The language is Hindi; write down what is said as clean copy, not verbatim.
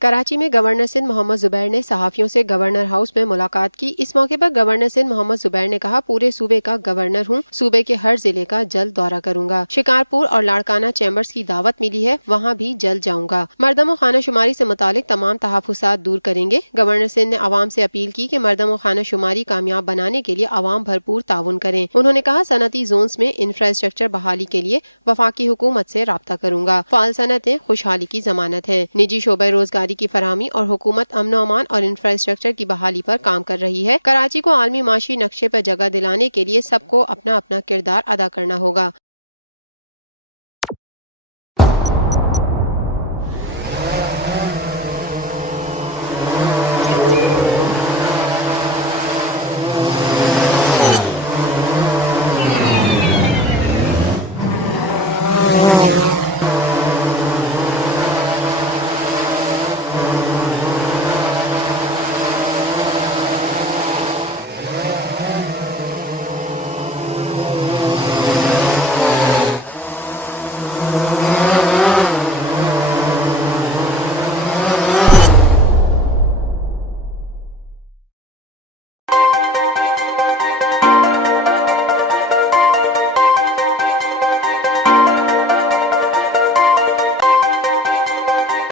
कराची में गवर्नर सिंध मोहम्मद जुबैर ने सहाफ़ियों से गवर्नर हाउस में मुलाकात की। इस मौके पर गवर्नर सिंध मोहम्मद जुबैर ने कहा, पूरे सूबे का गवर्नर हूँ, सूबे के हर जिले का जल्द दौरा करूंगा। शिकारपुर और लाड़काना चैम्बर्स की दावत मिली है, वहाँ भी जल्द जाऊंगा। मर्दम खाना शुमारी से मुतालिक तमाम तहफ़्फ़ुज़ात दूर करेंगे। गवर्नर सिंध ने आवाम से अपील की कि मर्दम खाना शुमारी कामयाब बनाने के लिए आवाम भरपूर ताउन करें। उन्होंने कहा, सनती जोन्स में इंफ्रास्ट्रक्चर बहाली के लिए वफाकी हुकूमत से राब्ता करूंगा। फाल सनतें खुशहाली की जमानत है। निजी शोबे रोजगारी की फराहमी और हुकूमत अमन अमान और इंफ्रास्ट्रक्चर की बहाली पर काम कर रही है। कराची को आलमी माशी नक्शे पर जगह दिलाने के लिए सबको अपना अपना किरदार अदा करना होगा।